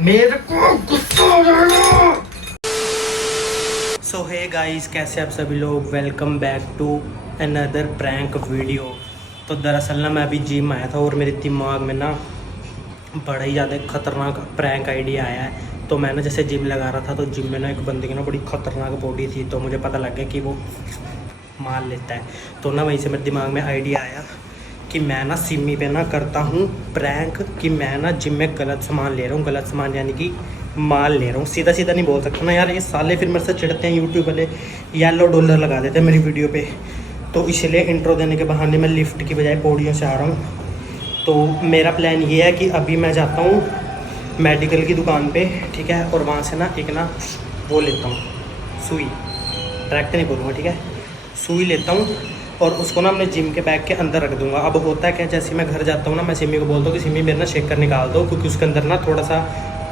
मेरे को गुस्सा आ रहा है। सो हे गाइस, कैसे आप सभी लोग। Welcome back to another prank video. तो दरअसल ना मैं अभी जिम आया था और मेरे दिमाग में ना बड़ा ही ज़्यादा खतरनाक प्रैंक आइडिया आया है। तो मैं ना जैसे जिम लगा रहा था तो जिम में ना एक बंदे की ना बड़ी खतरनाक बॉडी थी, तो मुझे पता लग गया कि वो मार लेता है। तो ना वहीं से मेरे दिमाग में आइडिया आया कि मैं ना सिमी पे ना करता हूँ प्रैंक कि मैं ना जिम में गलत सामान ले रहा हूँ। गलत सामान यानी कि माल ले रहा हूँ। सीधा सीधा नहीं बोल सकता ना यार, ये साले फिर मेरे से चिढ़ते हैं यूट्यूब वाले, येलो डॉलर लगा देते हैं मेरी वीडियो पे। तो इसलिए इंट्रो देने के बहाने मैं लिफ्ट की बजाय पौड़ियों से आ रहा हूँ। तो मेरा प्लान ये है कि अभी मैं जाता हूँ मेडिकल की दुकान पे, ठीक है, और वहाँ से ना एक ना वो लेता हूँ सुई, डायरेक्ट नहीं बोलूँगा, ठीक है, सुई लेता हूँ और उसको ना अपने जिम के बैग के अंदर रख दूँगा। अब होता है क्या, जैसे मैं घर जाता हूँ ना, मैं सिमी को बोलता हूँ कि सिमी मेरे ना शेकर निकाल दो, क्योंकि उसके अंदर ना थोड़ा सा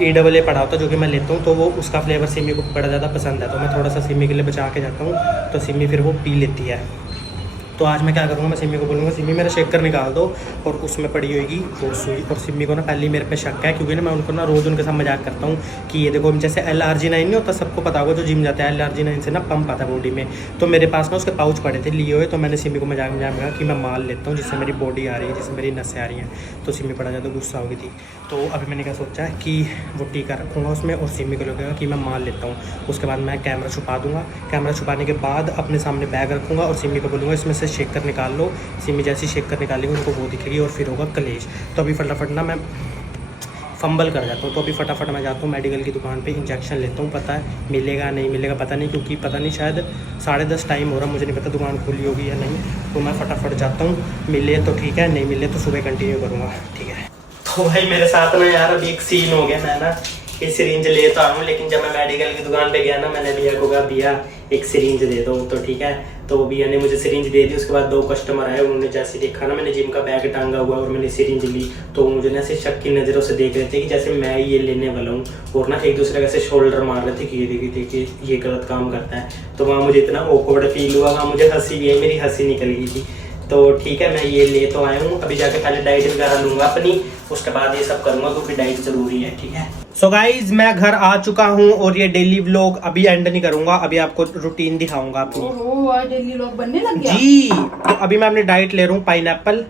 AA पड़ा होता है जो कि मैं लेता हूँ, तो वो उसका फ्लेवर सिमी को बड़ा ज़्यादा पसंद है। तो मैं थोड़ा सा सिमी के लिए बचा के जाता हूँ, तो सिमी फिर वो पी लेती है। तो आज मैं क्या करूँगा, मैं सिमी को बोलूँगा सिमी मेरा शेकर निकाल दो, और उसमें पड़ी होगी वो सुई। और सिमी को ना पहले ही मेरे पे शक है, क्योंकि ना मैं उनको ना रोज़ उनके साथ मजाक करता हूँ कि ये देखो, जैसे LRG9 नहीं होता, सबको पता होगा जो जिम जाता है, LRG9 से ना पंप आता है बॉडी में। तो मेरे पास ना उसके पाउच पड़े थे लिए हुए, तो मैंने सिमी को मजाक कहा कि मैं माल लेता हूँ जिससे मेरी बॉडी आ रही है, जिससे मेरी नसें आ रही हैं। तो सिमी बड़ा ज़्यादा गुस्सा हो गई थी। तो अभी मैंने क्या सोचा है कि वो टीका रखूँगा उसमें और सिमी को लगेगा कि मैं माल लेता हूँ। उसके बाद मैं कैमरा छुपा दूँगा। कैमरा छुपाने के बाद अपने सामने बैग रखूँगा और सिमी को बोलूँगा इसमें से शेकर निकाल लो। सिमी जैसी शेकर निकालेंगे उनको वो दिखेगी और फिर होगा कलेश। तो अभी फटाफट ना मैं फंबल कर जाता हूँ। तो अभी फटाफट मैं जाता हूँ मेडिकल की दुकान पे, इंजेक्शन लेता हूँ। पता है मिलेगा नहीं मिलेगा पता नहीं, क्योंकि पता नहीं, शायद 10:30 टाइम हो रहा, मुझे नहीं पता दुकान खुली होगी या नहीं। तो मैं फटाफट जाता हूँ, मिले तो ठीक है, नहीं मिले तो सुबह कंटिन्यू करूँगा, ठीक है। तो भाई मेरे साथ में यार अभी एक सीन हो गया। मैं ना ये सिरिंज लेता हूँ, लेकिन जब मैं मेडिकल की दुकान पे गया ना, मैंने भैया को कहा भैया एक सिरिंज दे दो, तो ठीक है। तो भैया ने मुझे सिरिंज दे दी। उसके बाद 2 कस्टमर आए, उन्होंने जैसे देखा ना मैंने जिम का बैग टांगा हुआ और मैंने सिरिंज ली, तो मुझे ना ऐसे शक की नज़रों से देख रहे थे कि जैसे मैं ये लेने वाला हूँ, और ना एक दूसरे का ऐसे शोल्डर मार रहे थे कि ये देखिए ये गलत काम करता है। तो वहाँ मुझे इतना ऑकवर्ड फील हुआ, वहाँ मुझे हंसी भी आई, मेरी हंसी निकल गई थी। तो ठीक है, मैं ये ले तो आया हूँ। अभी जाके पहले डाइट वगैरह लूँगा अपनी, उसके बाद ये सब करूँगा, क्योंकि डाइट ज़रूरी है, ठीक है। सो गाइज मैं घर आ चुका हूँ और ये डेली व्लॉग अभी एंड नहीं करूँगा, अभी आपको रूटीन दिखाऊंगा अपनी। ओहो, आज डेली व्लॉग बनने लग गया जी। तो अभी मैं अपनी डाइट ले रहा हूँ पाइनएप्पल।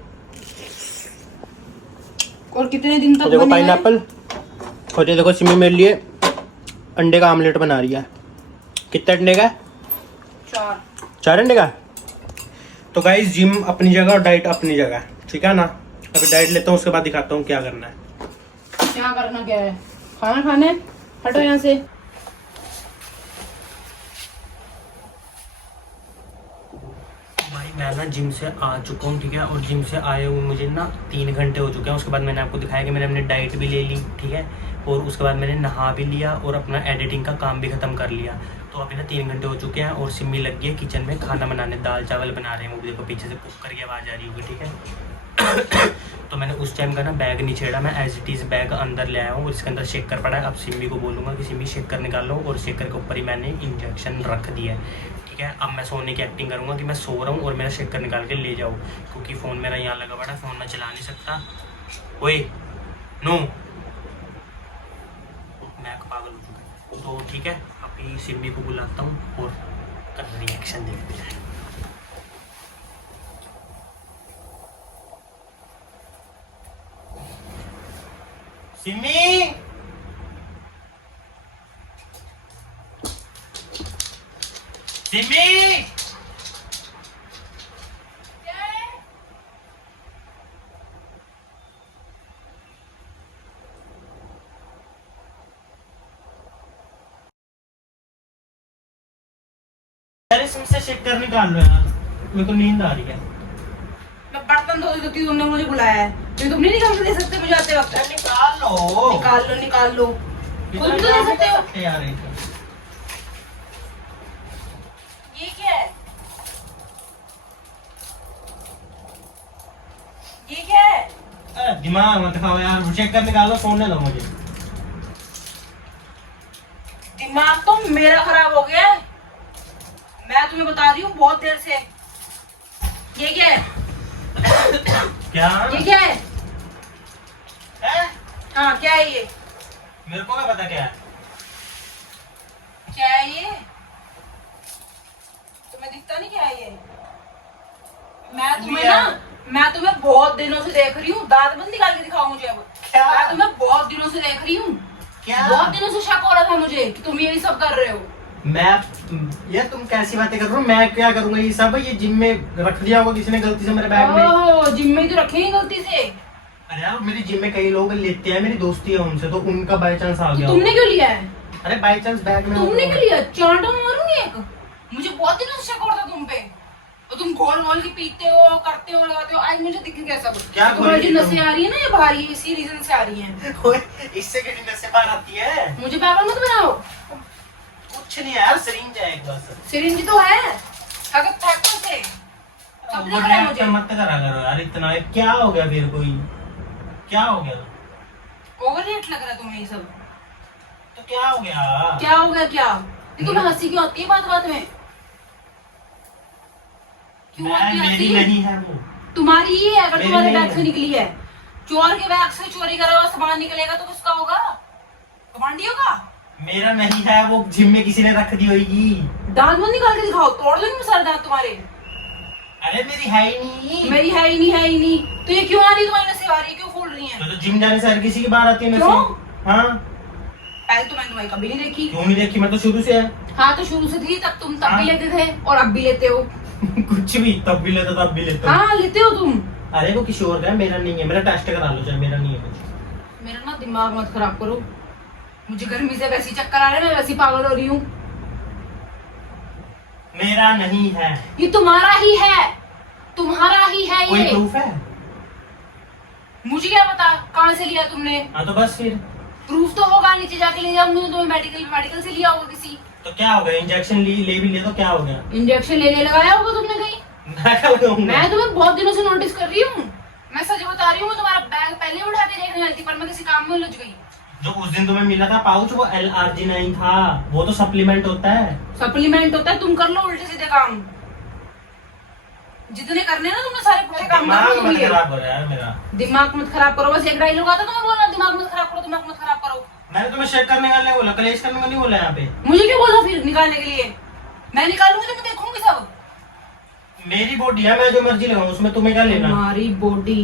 और कितने दिन तक देखो बनेगा? पाइनएप्पल, और ये देखो सिमी मेरे लिए अंडे का आमलेट बना रही है। कितने अंडे का? 4 अंडे का। तो गाइस जिम अपनी जगह और डाइट अपनी जगह, ठीक है ना। अभी डाइट लेता हूँ, उसके बाद दिखाता हूँ क्या करना है। क्या करना क्या है? खाना खाने, हटो यहाँ से। भाई मैं ना जिम से आ चुका हूँ, ठीक है, और जिम से आए हुए मुझे ना 3 घंटे हो चुके हैं। उसके बाद मैंने आपको दिखाया कि मैंने अपनी डाइट भी ले ली, ठीक है, और उसके बाद मैंने नहा भी लिया और अपना एडिटिंग का काम भी ख़त्म कर लिया। तो अभी ना 3 घंटे हो चुके हैं और सिमी लग गई है किचन में खाना बनाने, दाल चावल बना रहे हैं। वो देखो पीछे से कुकर की आवाज़ आ रही होगी, ठीक है। तो मैंने उस टाइम का ना बैग नहीं छेड़ा, मैं एज इट इज़ बैग अंदर ले आया हूँ और इसके अंदर शेकर पड़ा है। अब सिमी को बोलूँगा कि सिमी शेकर निकाल लो, और शेकर के ऊपर ही मैंने इंजेक्शन रख दिया है, ठीक है। अब मैं सोने की एक्टिंग करूँगा कि मैं सो रहा हूँ और मेरा शेकर निकाल के ले जाऊँ, क्योंकि फ़ोन मेरा यहाँ लगा पड़ा है, फ़ोन मैं चला नहीं सकता। ओए नो, मैं पागल हो चुका है। तो ठीक है, अभी सिमी को बुलाता हूँ और रिएक्शन देखते हैं। सिमी, सिमी, यार इसमें से शेकर निकाल लो यार, मेरे को नींद आ रही है। मैं बर्तन धो देती हूँ, तुमने मुझे बुलाया है, तो तुम नहीं निकाल के दे सकते मुझे आते वक्त? निकाल लो, निकाल लो, निकाल लो, तुम भी तो दे सकते हो यार। ये क्या है? ये क्या है? दिमाग मत खाओ यार, शेकर निकालो, सोने दो मुझे। दिमाग तो मेरा खराब हो गया है, मैं तुम्हें बता रही हूँ बहुत देर से। ये क्या है? क्या? ये क्या है? हाँ क्या है ये? मेरे को क्या पता क्या है? क्या है ये? तुम्हें दिखता नहीं क्या है ये? मैं तुम्हें बहुत दिनों से देख रही हूँ। दांत बंद निकाल के दिखाओ मुझे अब। क्या? मैं तुम्हें बहुत दिनों से देख रही हूँ। क्या? बहुत दिनों से शक हो रहा था मुझे कि तुम यही सब कर रहे हो। मैं यार तुम कैसी बातें कर रहे हो? मैं क्या करूंगा? ये सब ये जिम में रख दिया होगा किसी ने गलती से मेरे बैग में। ओह, जिम में ही तो रखेंगे गलती से। अरे यार मेरी जिम में कई लोग लेते हैं, मेरी दोस्ती है उनसे, तो उनका बाय चांस आ तो गया तुमने होगा। क्यों लिया है? अरे बाय चांस बैग में तुमने होगा। क्यों लिया? चांटा मारूंगी एक। मुझे बहुत दिनों से शक हो रहा था तुम पे। और तुम घोल घोल के पीते हो, करते हो, लगाते हो। आज मुझे दिख गया सब। क्या तुम्हारी जो घोल के नसें आ रही है ना, ये बाहर, ये इसी रीजन से आ रही हैं। ओए, इससे कितनी नसें बाहर आती है? मुझे पागल मत बनाओ। कुछ नहीं यार, सिरिंज है एक बस। सिरिंज तो है। अगर फैक्टर से सब वो दिख रहा है react मुझे। मत करा करो यार इतना। क्या हो गया फिर? कोई क्या हो गया? ओवर रेट लग रहा है तुम्हें ये सब। तो क्या हो गया? क्या हो गया? क्या ये तुम्हें हंसी क्यों आती है बात बात में? क्यों आती है मेरी हंसी? नहीं है वो। तुम्हारी ही है। अगर मेरी तुम्हारे नहीं बैग है। से निकली है, चोर के बैग से चोरी करा हुआ सामान निकलेगा तो किसका होगा? कमांडियो का। मेरा नहीं है वो, जिम में किसी ने रख दी होगी। दांत मत निकाल के दिखाओ, तोड़ दूंगी मैं सारे दांत तुम्हारे। अरे मेरी है ही नहीं। मेरी है ही नहीं, है ही नहीं। तो ये क्यों आ रही है तुम्हारी नसें? आ रही है क्यों? फूल रही है? तो जिम जाने से हर किसी की बात आती है क्यों? नसें। हाँ। पहले तो मैंने तुम्हारी कभी नहीं देखी। क्यों नहीं देखी? मैं तो शुरू से है। हाँ तो शुरू से थी, तब तुम तब हाँ। भी लेते थे और अब भी लेते हो। कुछ भी, तब भी लेता तब भी लेता। हाँ लेते हो तुम। अरे वो किसी और का है, मेरा नहीं है। मेरा टेस्ट करा लो चाहे, मेरा नहीं है कुछ। मेरा ना दिमाग मत खराब करो। मुझे गर्मी से वैसी चक्कर आ रहे हैं, मैं वैसी पागल हो रही हूँ। मेरा नहीं है। ये तुम्हारा ही है, तुम्हारा ही है कोई ये। प्रूफ है? मुझे क्या पता कहाँ से लिया तुमने? हाँ तो बस फिर। प्रूफ तो होगा, नीचे जाके ले जाऊंगी तुम्हें मेडिकल से लिया होगा किसी। तो क्या हो गया? इंजेक्शन ले भी लिया तो क्या हो गया? इंजेक्शन ले लगाया होगा तुमने कहीं। मैं क्या लगाऊंगा? मैं तुम्हें बहुत दिनों से नोटिस कर रही हूँ। मैं सच बता रही हूँ, मैं तुम्हारा बैग पहले उठा के देखने वाली थी, पर मैं किसी काम में उलझ गई। जो उस दिन तुम्हें मिला था पाउच, वो LRG9 था। वो तो सप्लीमेंट होता है। सप्लीमेंट होता है, तुम कर लो उल्टे सीधे काम। जितने करने ना तुमने सारे पूरे काम दिमाग कर मत लिए। खराब हो रहा है यार मेरा। दिमाग मत खराब करो, बस एक डायलॉग आता तुम्हें बोलना, दिमाग मत खराब करो, दिमाग मत खराब करो। मैंने तुम्हें चेक करने का नहीं बोला, कलेश करने का नहीं बोला यहाँ पे। मुझे क्यों बोला फिर निकालने के लिए? मैं निकालूंगी तो मैं देखूंगी सब। मेरी बॉडी है, मैं जो मर्जी लगाऊं उसमें, तुम्हें क्या लेना? तुम्हारी बॉडी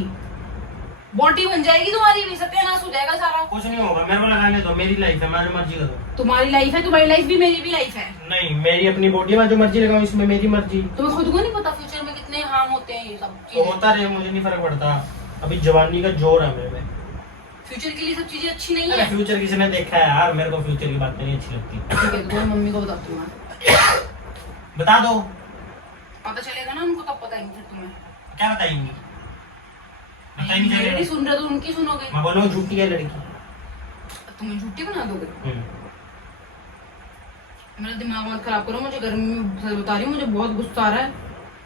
बॉडी बन जाएगी तुम्हारी भी, सत्यानाश हो जाएगा सारा। कुछ नहीं होगा, मेरे को लगाने दो। मेरी लाइफ है, मैं जो मर्जी करूँ। तुम्हारी लाइफ है, तुम्हारी लाइफ भी मेरी भी लाइफ है। नहीं, मेरी अपनी बॉडी है, मैं जो मर्जी लगाऊं इसमें, मेरी मर्जी। तुम्हें खुद को नहीं पता फ्यूचर में कितने हार्म होते हैं ये सब तो चीजें? होता रहे, मुझे नहीं फर्क पड़ता। अभी जवानी का जोर है मेरे में। फ्यूचर के लिए सब चीजें अच्छी नहीं अरे है। फ्यूचर किसी ने देखा है यार? मेरे को फ्यूचर की बातें नहीं अच्छी लगती। ठीक है, तो मम्मी को बताती हूँ मैं। बता दो। पता चलेगा ना उनको, तब बताएंगे फिर तुम्हें। क्या बताएंगी? बताएंगी मेरी चलेगा। सुन रहे तो उनकी सुनोगे। मैं बोलूँ झूठी है लड़की। तुम्हें झूठी बना दोगे। मेरा दिमाग मत खराब करो, मुझे गर्मी में सच बता रही हूँ, मुझे बहुत गुस्सा आ रहा है।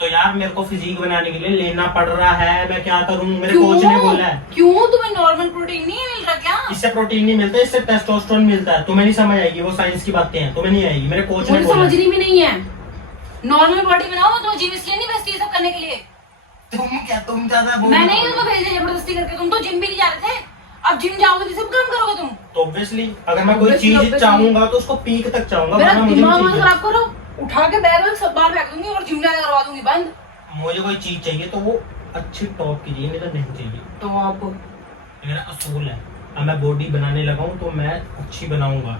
तो यार मेरे को फिजिक बनाने के लिए लेना पड़ रहा है, मैं क्या करूं? मेरे कोच ने बोला है। क्यों? तुम्हें नॉर्मल प्रोटीन नहीं मिल रहा क्या? इससे प्रोटीन नहीं मिलता, इससे टेस्टोस्टेरोन मिलता है। तुम्हें नहीं समझ आएगी, वो साइंस की बातें हैं, तुम्हें नहीं आएगी। मेरे कोच ने मुझे बोला है। समझनी भी नहीं है। नॉर्मल बॉडी बनाओ, तुम्हें जिम इसलिए नहीं भेजती ये सब करने के लिए। तुम ज्यादा बोल मैं रहे नहीं हो। तुम्हें भेजे जबरदस्ती करके, तुम तो जिम भी नहीं जा रहे थे। अब जिम जाओगे तो सब काम करोगे तुम। तो ऑब्वियसली अगर मैं कोई Obviously, चीज चाहूंगा तो उसको पीक तक चाहूंगा, मेरा वरना मुझे दिमाग नहीं मत चाहिए। खराब करो। उठा के बैग सब बाहर फेंक दूंगी और जिम जाना करवा दूंगी बंद। मुझे कोई चीज चाहिए तो वो अच्छी टॉप की चाहिए, नहीं तो नहीं चाहिए। टॉप मेरा असूल है, अब मैं बॉडी बनाने लगा हूं तो मैं अच्छी बनाऊंगा।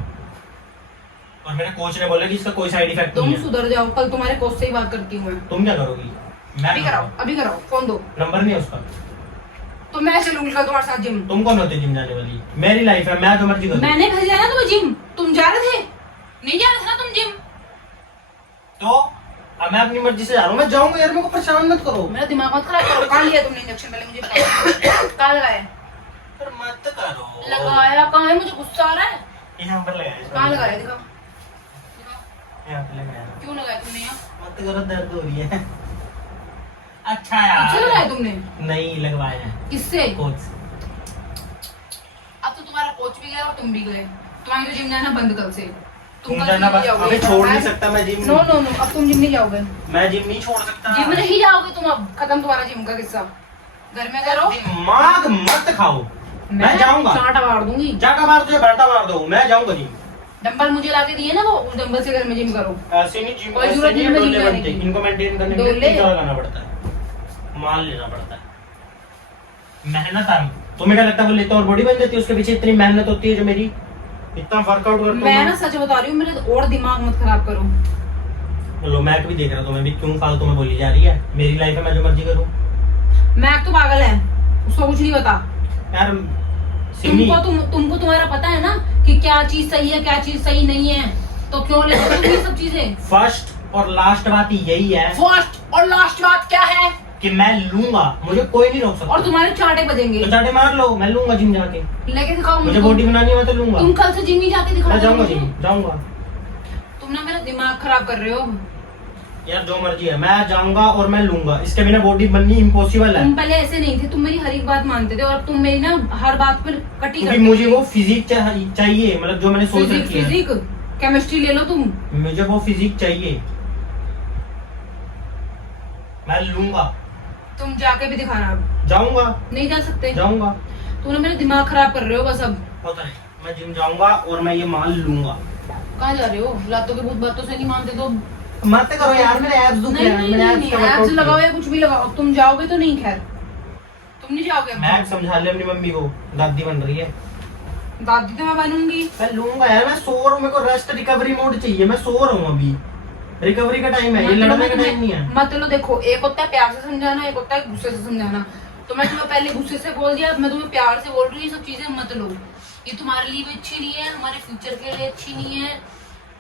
और मेरे कोच ने बोला कि इसका कोई साइड इफेक्ट तुम नहीं है। सुधर जाओ, कल तुम्हारे कोच से ही बात करती हूँ मैं। तुम क्या करोगी? मैं अभी कराओ, अभी कराओ, फोन दो। नंबर नहीं है उसका। तो मैं चलूंगी कल तुम्हारे साथ जिम। तुम कौन होते जिम जाने वाली? मेरी लाइफ है, मैं जो मर्जी करूं। मैंने भेजा है ना तुम्हें जिम, तुम जा रहे थे? नहीं जा रहे थे ना तुम जिम? तो अब मैं अपनी मर्जी से जा रहा हूँ, मैं जाऊंगा यार, मेरे को परेशान मत करो। मेरा दिमाग मत खराब करो। कहाँ लिया तुमने इंजेक्शन? पहले मुझे बताओ। कहाँ लगाया? पर मत करो। लगाया कहाँ है? मुझे गुस्सा आ रहा है। यहाँ पर लगाया है। कहाँ लगाया? दिखाओ। यहाँ पर लगाया है। क्यों लगाया तुमने यहाँ? मत करो, दर्द हो रही है। अच्छा अच्छा लगाया यार। तुमने? नहीं लगवाया है किससे? कोच। अब तो तुम्हारा कोच भी गया और तुम भी गए। तुम्हारी तो जिम जाना बंद कल से। तुम कल जाना जिम नहीं बस, जाओगे। अभी छोड़ नहीं सकता मैं जिम। नो नो नो, अब तुम जिम नहीं जाओगे। मैं जिम नहीं छोड़ सकता। जिम नहीं जाओगे तुम, अब खत्म तुम्हारा जिम का किस्सा। घर में करो। दिमाग मत खाओ। मैं जाऊंगा, चांटा मार दूंगी। चाटा मार दो, बैठा मार दो, मैं जाऊंगा जिम। डंबल मुझे लाके दिए ना, वो उस डंबल से घर में जिम करो। ऐसे नहीं जिम, कोई जरूरत नहीं है जिम करने की। इनको मेंटेन करने के लिए टीका लगाना पड़ता है, माल लेना पड़ता है, मेहनत है। तुम्हें क्या लगता है वो लेता और बॉडी बन जाती है? उसके पीछे इतनी मेहनत होती है जो मेरी, इतना वर्कआउट करता हूं मैं ना सच बता रही हूँ, मेरे और दिमाग मत खराब करो। बोलो, मैं भी देख रहा हूं तुम्हें भी क्यों फालतू में बोली जा रही है। मेरी लाइफ है, मैं जो मर्जी करूं। मैं तो पागल है, उसको कुछ नहीं पता यार सिमी, तुमको तुम्हारा पता है ना कि क्या चीज सही है क्या चीज सही नहीं है, तो क्यों लेते हो ये सब चीजें? फर्स्ट और लास्ट बात यही है, फर्स्ट और लास्ट बात क्या है? कि मैं लूंगा, मुझे कोई नहीं रोक सकता। और तुम्हारे चांटे बजेंगे तो चाटे मार लो, मैं लूंगा जिम जाके। लेके दिखाओ मुझे बॉडी बनानी है, मैं तो लूंगा। तुम कल से जिम ही जाके दिखाओ। मैं जाऊंगा जिम, जाऊंगा। तुम ना मेरा दिमाग खराब कर रहे हो यार जो मर्जी है, मैं जाऊंगा और मैं लूंगा, इसके बिना बॉडी बननी इम्पॉसिबल है। तुम पहले ऐसे नहीं थे, तुम मेरी हर एक बात मानते थे, और तुम मेरी ना हर बात पर कटी क्योंकि मुझे वो फिजिक चाहिए, मतलब जो मैंने सोच रखी है। फिजिक केमिस्ट्री ले लो तुम, मुझे वो फिजिक चाहिए, मैं लूंगा। तुम जाके भी दिखाना। अब जाऊंगा, नहीं जा सकते, जाऊंगा। तुम ना मेरा दिमाग खराब कर रहे हो बस। अब पता है, मैं जिम जाऊंगा और मैं ये माल लूंगा। कहाँ जा रहे हो? लातों के भूत बातों से नहीं मानते तो मत करो यार, मेरे एब्स दुख रहे हैं। मैंने एब्स का एब्स वर्कआउट लगाओ या कुछ भी लगाओ, अब तुम जाओगे तो नहीं, खैर तुम नहीं जाओगे। अब मैं समझा ले अपनी मम्मी को, दादी बन रही है। दादी तो मैं बनूंगी। मैं लूंगा यार, मैं सो रहा हूँ, मेरे को रेस्ट रिकवरी मोड चाहिए, मैं सो रहा हूँ अभी। रिकवरी का टाइम है, ये लड़ने का टाइम नहीं है। मतलब देखो, एक होता है प्यार से समझाना, एक होता है गुस्से से समझाना। तो मैं तुम्हें पहले गुस्से से बोल दिया, अब मैं तुम्हें प्यार से बोल रही हूँ, ये सब चीजें मत लो। ये तुम्हारे लिए भी अच्छी नहीं है, हमारे फ्यूचर के लिए अच्छी नहीं है,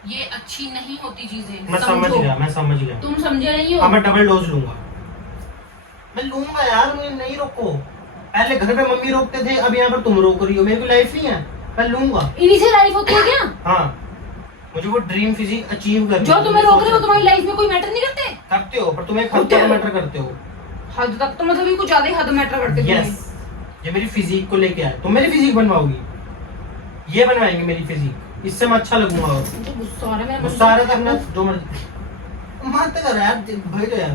ये अच्छी नहीं होती चीजें। मैं समझ गया, मैं समझ गया। तुम समझे नहीं हो? हाँ, मैं डबल डोज लूंगा, मैं लूंगा यार, मुझे नहीं रोको। पहले घर पे मम्मी रोकते थे, अब यहाँ पर तुम रोक रही हो। मेरी कोई लाइफ नहीं है, मैं लूंगा। इन्हीं से लाइफ होती है क्या? हाँ, मुझे वो ड्रीम फिजिक अचीव करनी जो तुम्हें रोक रहे हो, तुम्हारी लाइफ में कोई मैटर नहीं करते? करते हो, पर तुम्हें एक हद तक मैटर करते हो। हद तक तो मतलब ये कुछ ज्यादा ही हद मैटर करते हो। यस, ये मेरी फिजिक को लेके आए, तुम मेरी फिजिक बनवाओगी, ये बनवाएंगे मेरी फिजिक, इससे मैं अच्छा लगूंगा। और मुझे गुस्सा आ रहा है, मेरा गुस्सा आ रहा था अपना, जो मर्जी मत कर यार भाई। तो यार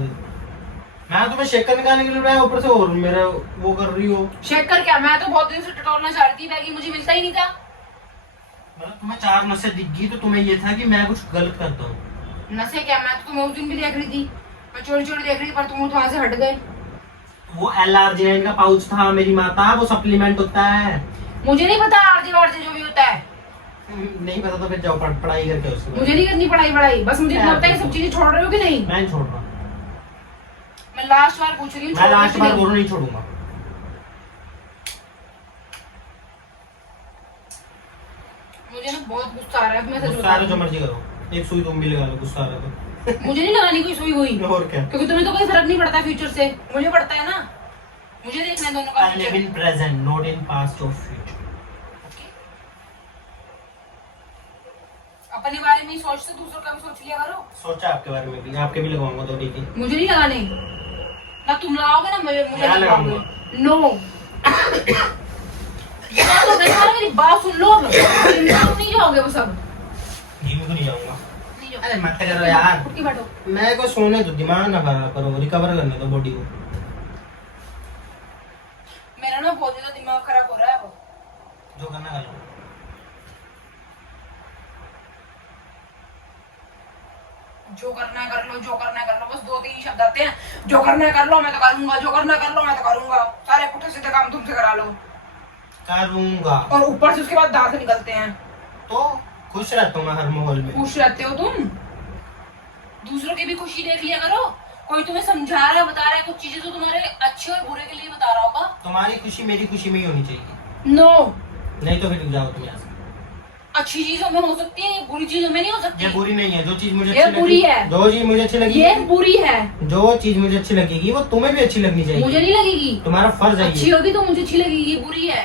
मैं तुम्हें शेकर निकालने के लिए ऊपर से और मेरा वो कर रही हो। शेकर क्या? मैं तो बहुत दिन से टटोलना चाह रही थी, मैगी मुझे मिलता ही नहीं था। मतलब तुम्हें 4 नशे दिख गई तो तुम्हें ये था कि मैं कुछ गलत करता हूँ। नशे क्या? मैं तो तुम्हें उस दिन भी देख रही थी, मैं चोरी चोरी देख रही थी, पर तुम वहां से हट गए। वो एल-आर्जिनाइन का पाउच था मेरी माता, वो सप्लीमेंट होता है। मुझे नहीं पता आरती वारती जो भी होता है। नहीं पता तो फिर जाओ पढ़ाई करके उसके मुझे नहीं करनी पढ़ाई, बस मुझे इतना पता है कि सब चीजें छोड़ रहे हो कि नहीं। मैं नहीं छोड़ रहा, मैं लास्ट बार पूछ रही हूँ, मैं लास्ट बार दोनों नहीं छोड़ूंगा। मुझे ना बहुत गुस्सा आ रहा है, मैं सच गुस्सा बता आ रहा रही जो हूँ। मर्जी करो, एक सुई तुम भी लगा लो, गुस्सा आ रहा तो। मुझे नहीं लगानी कोई सुई हुई, और क्या, क्योंकि तुम्हें तो कोई फर्क नहीं पड़ता फ्यूचर से, मुझे पड़ता है ना। मुझे देखना है दोनों का I live future. in present, not in past or future. अपने बारे में ही सोचते, दूसरों का भी सोच लिया करो। सोचा आपके बारे में भी, आपके भी लगवाऊंगा तो ठीक है। मुझे नहीं लगाने, ना तुम लगाओगे ना मुझे मैं लगाऊंगा। नो। तो मेरी बात सुन लो, तुम नहीं जाओगे वो सब। जिम तो नहीं जाऊंगा। नहीं जाओगे। अरे मत करो यार, उठ के बैठो। मैं को सोने दो, दिमाग ना खराब करो, रिकवर करने दो बॉडी को। मेरा ना बहुत ज्यादा दिमाग खराब हो रहा है। वो जो करना कर लो। जो करना है कर लो, जो करना है कर लो, बस 2-3 ही शब्द आते हैं। जो करना है कर लो, मैं तो करूंगा, जो करना है कर लो, मैं तो करूंगा। सारे पुट्ठे सीधे काम तुमसे करा लो, करूंगा। और ऊपर से उसके बाद दांत निकलते हैं। तो खुश रहता हूँ मैं हर माहौल में। खुश रहते हो तुम, दूसरों की भी खुशी देख लिया करो। कोई तुम्हें समझा रहा है, बता रहा है कुछ चीजें, तो तुम्हारे अच्छे और बुरे के लिए बता रहा होगा। तुम्हारी खुशी मेरी खुशी में ही होनी चाहिए। नो, नहीं तो फिर जाओ तुम यहाँ से। अच्छी चीजों में हो सकती है, बुरी चीजों में नहीं हो सकती। ये बुरी नहीं है, जो चीज मुझे ये अच्छी बुरी लगी, है। जो चीज मुझे अच्छी लगी, ये बुरी है। जो चीज मुझे अच्छी लगेगी वो तुम्हें भी अच्छी लगनी चाहिए। मुझे नहीं लगेगी। तुम्हारा फर्ज है अच्छी ये। होगी तो मुझे अच्छी लगेगी। ये बुरी है,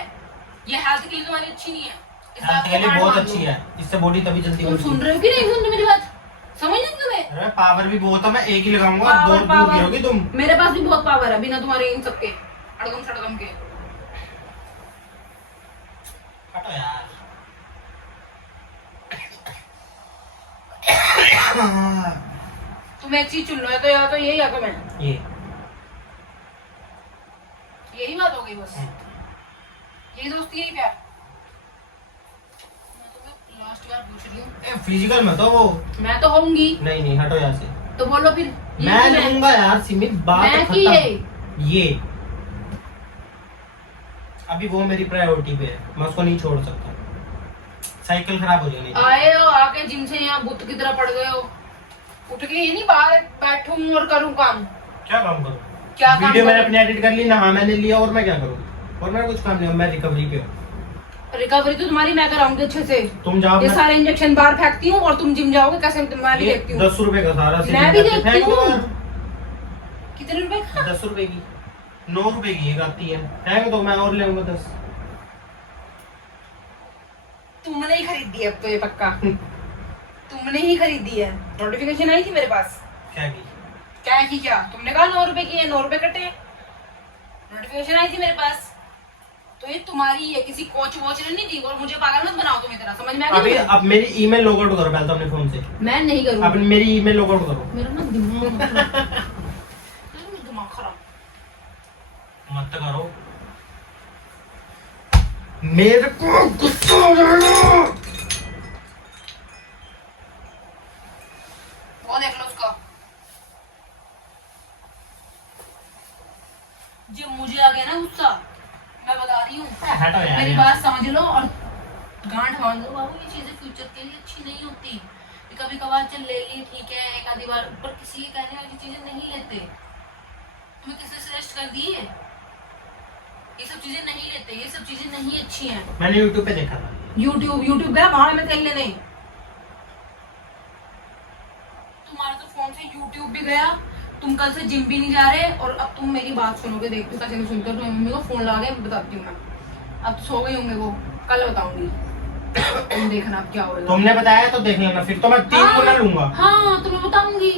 ये हेल्थ के लिए तुम्हारी अच्छी नहीं है। इस बात हेल्थ को के लिए मान बहुत लो। अच्छी है, इससे बॉडी तभी जल्दी तुम बनती सुन है। रहे हो कि नहीं सुन रहे मेरी बात? समझ नहीं तुम्हें? अरे पावर भी बहुत है, मैं एक ही लगाऊंगा, दो पावर गिरोगी तुम। मेरे पास भी बहुत पावर है, बिना तुम्हारे इन सबके अड़गम सड़गम के। हटो यार। तुम एक चीज चुन लो, या तो यही या तो मैं। ये यही बात हो गई बस। यही दोस्त कि नहीं प्यार? मैं तुम्हें लास्ट बार पूछ रही हूँ। फिजिकल मत हो वो। मैं तो होऊंगी। नहीं नहीं हटो यहाँ से। तो बोलो फिर। मैं लूंगा यार सिमित, बात मैं खत्म। की है ये अभी वो मेरी प्रायोरिटी पे है, मैं उसको नहीं छोड़ सकता। साइकिल खराब हो जाएगी। आए हो आके जिम से यहाँ बुत की तरह पड़ गए हो। उठ के ये नहीं बाहर बैठूं और करूं काम। क्या काम करूं? क्या काम वीडियो मैंने करूं? अपनी एडिट कर ली, नहा मैंने लिया, और मैं क्या करूं? और मैं कुछ काम नहीं, मैं रिकवरी पे हूँ। रिकवरी तो तुम्हारी मैं कराऊंगी अच्छे से। तुम जाओ। ये सारे इंजेक्शन बाहर फेंकती हूँ और तुम जिम जाओगे कैसे? मैं भी देखती हूँ। 10 रुपए का सारा मैं भी देखती हूँ। कितने रुपए का? 10 रुपए की, 9 रुपए की एक आती है। फेंक दो, मैं और ले आऊंगा 10। तुमने ही खरीदी है अब तो ये पक्का। तुमने ही खरीदी है। नोटिफिकेशन आई थी मेरे पास। क्या की? क्या की क्या? तुमने कहा 9 रुपए की है, 9 रुपए कटे। नोटिफिकेशन आई थी मेरे पास। तो ये तुम्हारी है, किसी कोच वॉच ने नहीं दी। और मुझे पागल मत बनाओ तुम इतना, समझ में आ अभी गया? अब मेरी ईमेल लॉग आउट करो पहले तो अपने फोन से। मैं नहीं करूंगी। अपनी मेरी ईमेल लॉग आउट करो। मेरा ना दिमाग दिमाग खराब। मत करो, मेरे को गुस्सा आ रहा है। वो देख लो उसका। जो मुझे आ गया ना गुस्सा, मैं बता रही हूँ। हटो यार मेरी यहाँ बात समझ लो और गांठ बांध लो। बाबू ये चीजें फ्यूचर के लिए अच्छी नहीं होती। ये कभी कभार चल ले ली ठीक है, एक आधी बार, पर किसी के कहने वाली चीजें नहीं लेते। तुम्हें किसने सजेस्ट कर दी है? ये सब चीजें नहीं लेते, ये सब चीजें नहीं अच्छी हैं। मैंने YouTube पे देखा था। यूट्यूब गया बाहर में तेल लेने। तुम्हारे तो फोन से यूट्यूब भी गया, तुम कल से जिम भी नहीं जा रहे, और अब तुम मेरी बात सुनोगे। देखते हो कैसे नहीं सुनते हो। तुम्हें मम्मी को फोन लगा के बताती हूँ मैं। अब तो सो गई होंगे वो, कल बताऊंगी। तुम देखना अब क्या होगा। तुमने बताया तो देख लेना, फिर तो मैं 3 गुना लूंगा। हाँ तुम्हें बताऊंगी।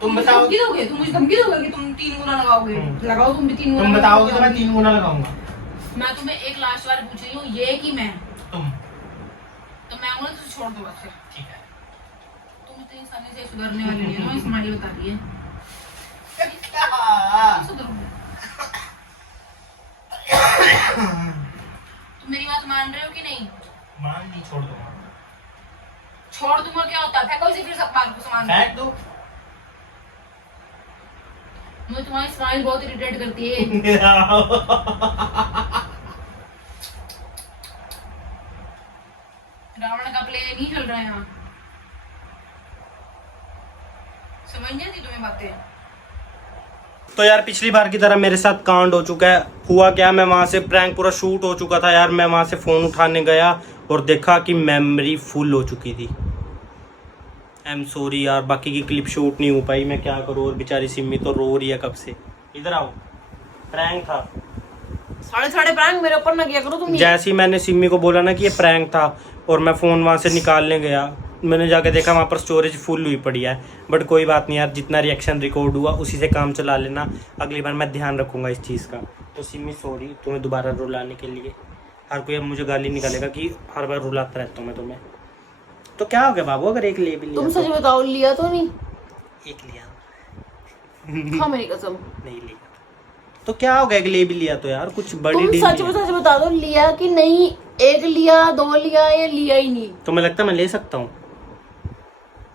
तुम बताओ। धमकी दोगे? तुम मुझे धमकी दोगे कि तुम 3 गुना लगाओगे? लगाओ तुम भी 3 गुना। तुम बताओगे तो मैं 3 गुना लगाऊंगा। मैं तुम्हें एक लास्ट बार पूछ रही हूँ, ये कि मैं तुम तो मैं बोला तुझे छोड़ दो बस फिर। ठीक है। तुम इतनी आसानी से सुधरने वाली नहीं है ना, इस्माइल बता रही है। सुधरोगे? तुम मेरी बात मान रहे हो कि नहीं? मान ली, छोड़ दूंगा। छोड़ दूंगा क्या होता है? फेंको इसे फिर सब बात को सामान। फेंक दो। मुझे तुम्हारी स्माइल बहुत इरिटेट करती है। रावण का प्ले नहीं चल रहा है यहाँ। समझ नहीं आती तुम्हें बातें? तो यार पिछली बार की तरह मेरे साथ कांड हो चुका है। हुआ क्या, मैं वहां से प्रैंक पूरा शूट हो चुका था यार। मैं वहां से फोन उठाने गया और देखा कि मेमोरी फुल हो चुकी थी। आई एम सॉरी यार, बाकी की क्लिप शूट नहीं हो पाई। मैं क्या करूँ, और बेचारी सिम्मी तो रो रही है कब से। इधर आओ, प्रैंक था। साढ़े प्रैंक मेरे ऊपर ना किया करो तुम। जैसे ही मैंने सिम्मी को बोला ना कि ये प्रैंक था, और मैं फ़ोन वहाँ से निकालने गया, मैंने जाके देखा वहाँ पर स्टोरेज फुल हुई पड़ी है। बट कोई बात नहीं यार, जितना रिएक्शन रिकॉर्ड हुआ उसी से काम चला लेना। अगली बार मैं ध्यान रखूँगा इस चीज़ का। तो सिम्मी सॉरी तुम्हें दोबारा रुलाने के लिए। हर कोई अब मुझे गाली निकालेगा कि हर बार रुलाता रहता हूँ मैं तुम्हें। तो क्या हो गया बाबू, अगर एक ले भी लिया? तुम सच बताओ, लिया तो नहीं? एक लिया। हाँ मेरी कसम नहीं लिया तो क्या हो गया, एक ले भी लिया तो यार कुछ बड़ी तुम डील सच नहीं है। सच बता दो, लिया कि नहीं? एक लिया, 2 लिया या लिया ही नहीं? तुम्हें लगता है मैं ले सकता हूँ?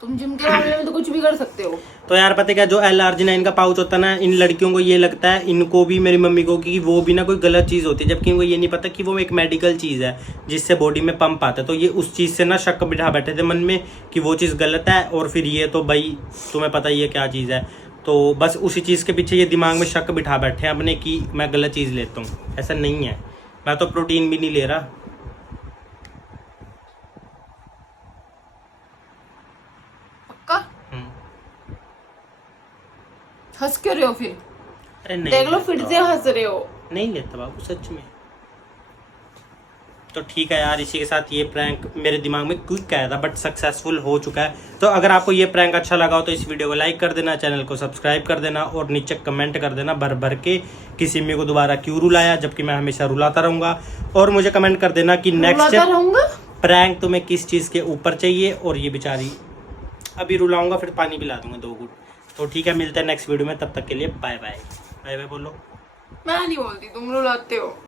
तुम जिम के मामले में तो कुछ भी कर सकते हो। तो यार पता है क्या, जो L-arginine का पाउच होता है ना, इन लड़कियों को ये लगता है, इनको भी मेरी मम्मी को, कि वो भी ना कोई गलत चीज़ होती है, जबकि इनको ये नहीं पता कि वो एक मेडिकल चीज़ है जिससे बॉडी में पंप आता है। तो ये उस चीज़ से ना शक बिठा बैठे थे मन में कि वो चीज़ गलत है, और फिर ये तो भाई तुम्हें पता ही है क्या चीज़ है। तो बस उसी चीज़ के पीछे ये दिमाग में शक बिठा बैठे हैं अपने कि मैं गलत चीज़ लेता हूँ। ऐसा नहीं है, मैं तो प्रोटीन भी नहीं ले रहा। पक्का? हंस क्यों रहे हो फिर? अरे नहीं देख लो फिर से हंस रहे हो। नहीं लेता बाबू सच में। तो ठीक है यार, इसी के साथ ये प्रैंक मेरे दिमाग में क्विक आया था बट सक्सेसफुल हो चुका है। तो अगर आपको ये प्रैंक अच्छा लगा हो तो इस वीडियो को लाइक कर देना, चैनल को सब्सक्राइब कर देना, और नीचे कमेंट कर देना भर भर के कि सिम्मी को दोबारा क्यों रुलाया, जबकि मैं हमेशा रुलाता रहूँगा। और मुझे कमेंट कर देना कि नेक्स्ट प्रैंक तुम्हें किस चीज़ के ऊपर चाहिए। और ये बेचारी अभी रुलाऊंगा, फिर पानी पिला दूंगा 2 घूंट। तो ठीक है, मिलते हैं नेक्स्ट वीडियो में, तब तक के लिए बाय बाय। बाय बाय बोलो। मैं नहीं बोलती, तुम रुलाते हो।